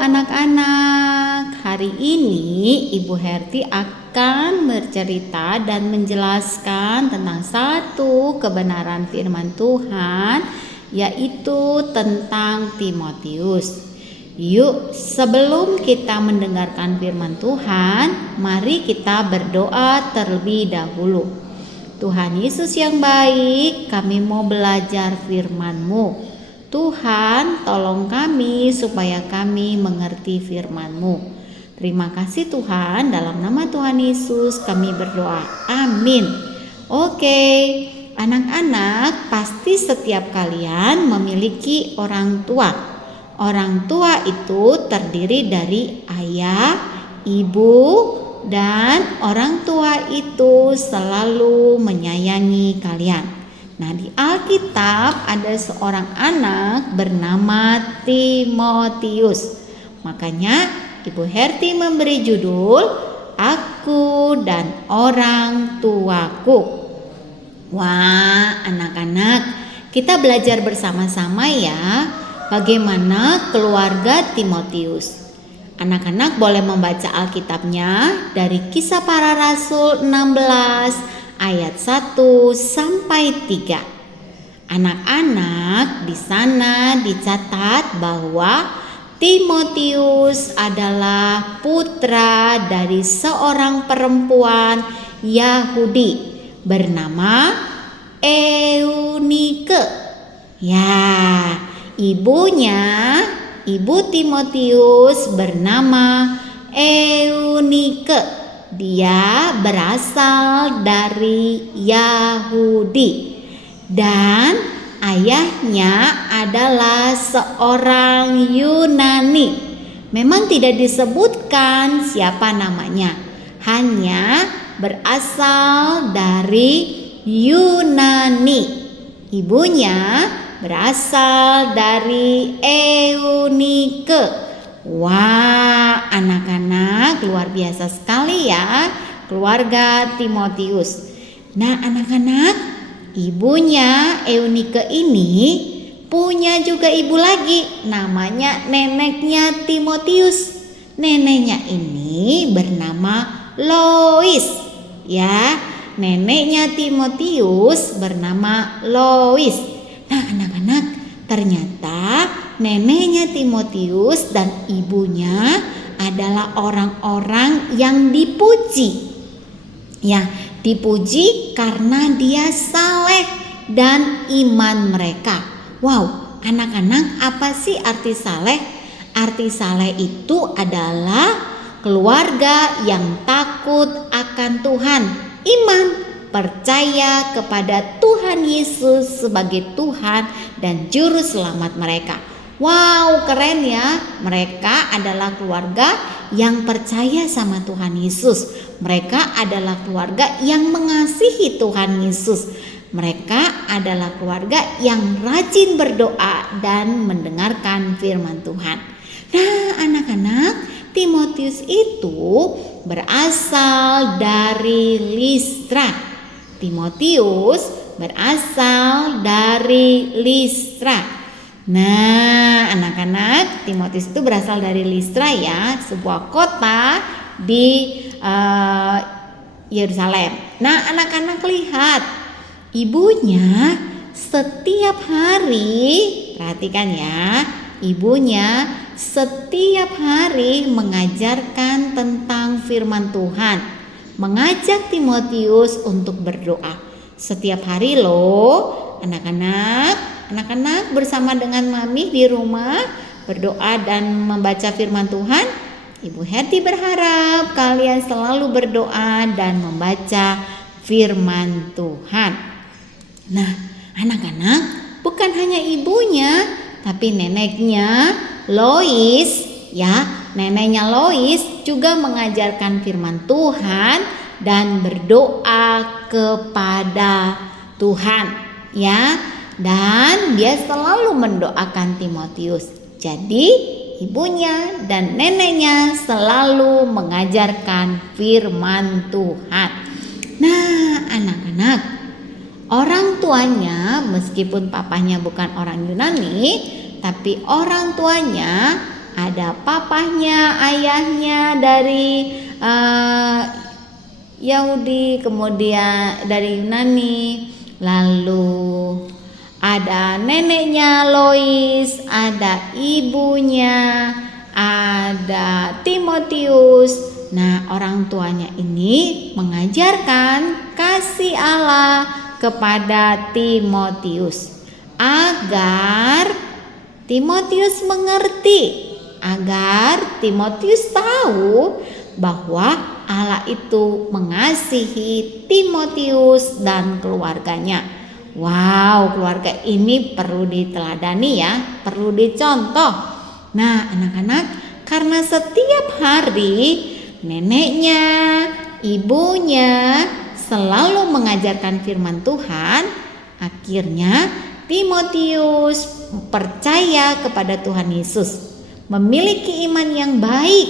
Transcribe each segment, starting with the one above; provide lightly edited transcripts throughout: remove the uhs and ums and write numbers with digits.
anak-anak, hari ini Ibu Herti akan bercerita dan menjelaskan tentang satu kebenaran firman Tuhan, yaitu tentang Timotius. Yuk, sebelum kita mendengarkan firman Tuhan, mari kita berdoa terlebih dahulu. Tuhan Yesus yang baik, kami mau belajar firman-Mu. Tuhan, tolong kami supaya kami mengerti firman-Mu. Terima kasih Tuhan, dalam nama Tuhan Yesus kami berdoa. Amin. Oke, anak-anak, pasti setiap kalian memiliki orang tua. Orang tua itu terdiri dari ayah, ibu, dan orang tua itu selalu menyayangi kalian. Nah, di Alkitab ada seorang anak bernama Timotius. Makanya Ibu Herti memberi judul Aku dan Orang Tuaku. Wah, anak-anak, kita belajar bersama-sama ya bagaimana keluarga Timotius. Anak-anak boleh membaca Alkitabnya dari Kisah Para Rasul 16 ayat 1 sampai 3. Anak-anak, di sana dicatat bahwa Timotius adalah putra dari seorang perempuan Yahudi bernama Eunike. Ya, ibu Timotius bernama Eunike. Dia berasal dari Yahudi dan ayahnya adalah seorang Yunani. Memang tidak disebutkan siapa namanya, hanya berasal dari Yunani. Ibunya berasal dari Eunike. Wah, anak-anak, luar biasa sekali ya keluarga Timotius. Nah, anak-anak, ibunya Eunike ini punya juga ibu lagi, namanya neneknya Timotius. Neneknya ini bernama Lois. Ya, neneknya Timotius bernama Lois. Nah, anak-anak, ternyata neneknya Timotius dan ibunya adalah orang-orang yang dipuji. Ya, dipuji karena dia saleh dan iman mereka. Wow, anak-anak, apa sih arti saleh? Arti saleh itu adalah keluarga yang takut akan Tuhan, iman, percaya kepada Tuhan Yesus sebagai Tuhan dan juru selamat mereka. Wow, keren ya. Mereka adalah keluarga yang percaya sama Tuhan Yesus. Mereka adalah keluarga yang mengasihi Tuhan Yesus. Mereka adalah keluarga yang rajin berdoa dan mendengarkan firman Tuhan. Nah, anak-anak, Timotius itu berasal dari Listra. Timotius berasal dari Listra. Nah, anak-anak, Timotius itu berasal dari Listra ya, sebuah kota di Yerusalem. Nah, anak-anak lihat, ibunya setiap hari, perhatikan ya, ibunya setiap hari mengajarkan tentang firman Tuhan, mengajak Timotius untuk berdoa. Setiap hari loh, anak-anak bersama dengan mami di rumah berdoa dan membaca firman Tuhan. Ibu Herti berharap kalian selalu berdoa dan membaca firman Tuhan. Nah, anak-anak, bukan hanya ibunya, tapi neneknya Lois, ya, neneknya Lois juga mengajarkan firman Tuhan dan berdoa kepada Tuhan, ya. Dan dia selalu mendoakan Timotius. Jadi ibunya dan neneknya selalu mengajarkan firman Tuhan. Nah, anak-anak, orang tuanya meskipun papanya bukan orang Yunani, tapi orang tuanya ada papahnya, ayahnya dari Yahudi, kemudian dari Yunani, lalu ada neneknya Lois, ada ibunya, ada Timotius. Nah, orang tuanya ini mengajarkan kasih Allah kepada Timotius agar Timotius mengerti, agar Timotius tahu bahwa Allah itu mengasihi Timotius dan keluarganya. Wow, keluarga ini perlu diteladani ya, perlu dicontoh. Nah, anak-anak, karena setiap hari neneknya, ibunya selalu mengajarkan firman Tuhan, akhirnya Timotius percaya kepada Tuhan Yesus, memiliki iman yang baik,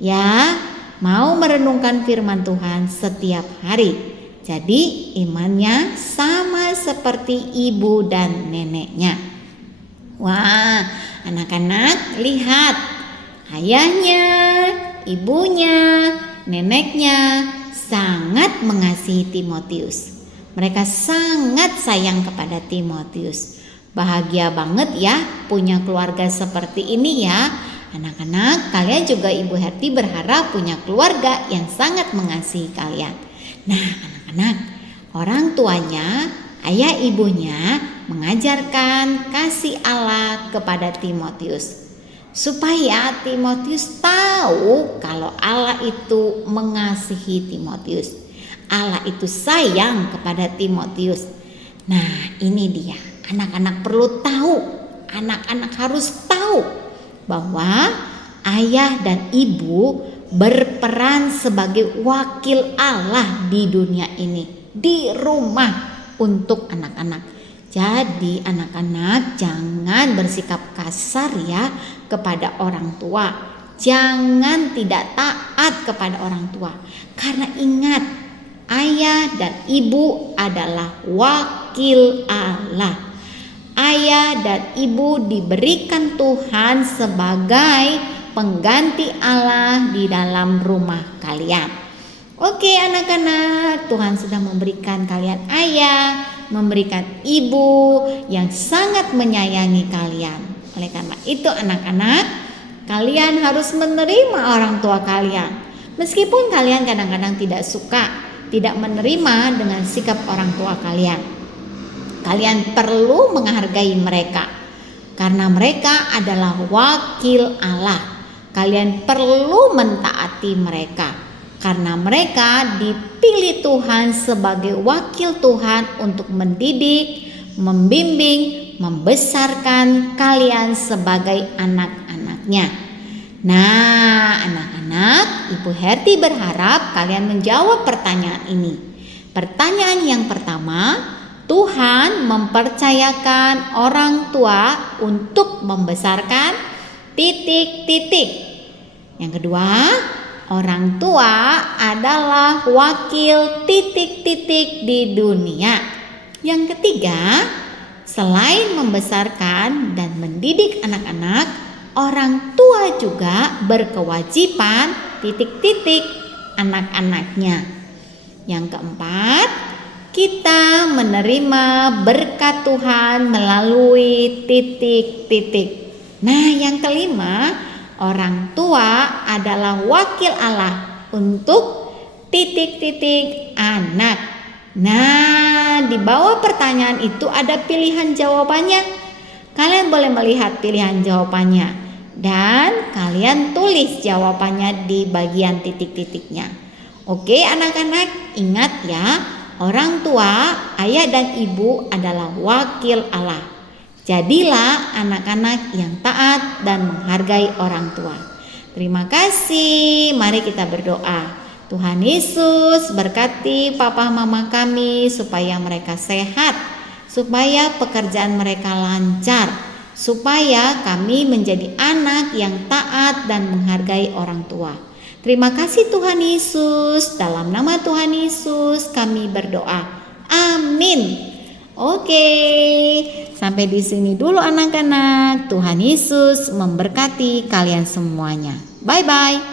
ya, mau merenungkan firman Tuhan setiap hari. Jadi imannya sama seperti ibu dan neneknya. Wah, anak-anak lihat, ayahnya, ibunya, neneknya sangat mengasihi Timotius. Mereka sangat sayang kepada Timotius. Bahagia banget ya punya keluarga seperti ini ya. Anak-anak, kalian juga Ibu Herti berharap punya keluarga yang sangat mengasihi kalian. Nah, anak-anak, orang tuanya, ayah ibunya mengajarkan kasih Allah kepada Timotius, supaya Timotius tahu kalau Allah itu mengasihi Timotius. Allah itu sayang kepada Timotius. Nah, ini dia. Anak-anak perlu tahu, anak-anak harus tahu bahwa ayah dan ibu berperan sebagai wakil Allah di dunia ini, di rumah untuk anak-anak. Jadi anak-anak jangan bersikap kasar ya kepada orang tua. Jangan tidak taat kepada orang tua. Karena ingat, ayah dan ibu adalah wakil Allah. Ayah dan ibu diberikan Tuhan sebagai pengganti Allah di dalam rumah kalian. Oke anak-anak, Tuhan sudah memberikan kalian ayah, memberikan ibu yang sangat menyayangi kalian. Oleh karena itu anak-anak, kalian harus menerima orang tua kalian. Meskipun kalian kadang-kadang tidak suka, tidak menerima dengan sikap orang tua kalian. Kalian perlu menghargai mereka karena mereka adalah wakil Allah. Kalian perlu mentaati mereka karena mereka dipilih Tuhan sebagai wakil Tuhan untuk mendidik, membimbing, membesarkan kalian sebagai anak-anaknya. Nah, anak-anak, Ibu Herti berharap kalian menjawab pertanyaan ini. Pertanyaan yang pertama, Tuhan mempercayakan orang tua untuk membesarkan titik-titik. Yang kedua, orang tua adalah wakil titik-titik di dunia. Yang ketiga, selain membesarkan dan mendidik anak-anak, orang tua juga berkewajiban titik-titik anak-anaknya. Yang keempat, kita menerima berkat Tuhan melalui titik-titik. Nah, yang kelima, orang tua adalah wakil Allah untuk titik-titik anak. Nah, di bawah pertanyaan itu ada pilihan jawabannya. Kalian boleh melihat pilihan jawabannya dan kalian tulis jawabannya di bagian titik-titiknya. Oke, anak-anak, ingat ya. Orang tua, ayah dan ibu adalah wakil Allah. Jadilah anak-anak yang taat dan menghargai orang tua. Terima kasih. Mari kita berdoa. Tuhan Yesus berkati papa mama kami supaya mereka sehat, supaya pekerjaan mereka lancar, supaya kami menjadi anak yang taat dan menghargai orang tua. Terima kasih Tuhan Yesus. Dalam nama Tuhan Yesus kami berdoa. Amin. Oke, sampai di sini dulu anak-anak. Tuhan Yesus memberkati kalian semuanya. Bye-bye.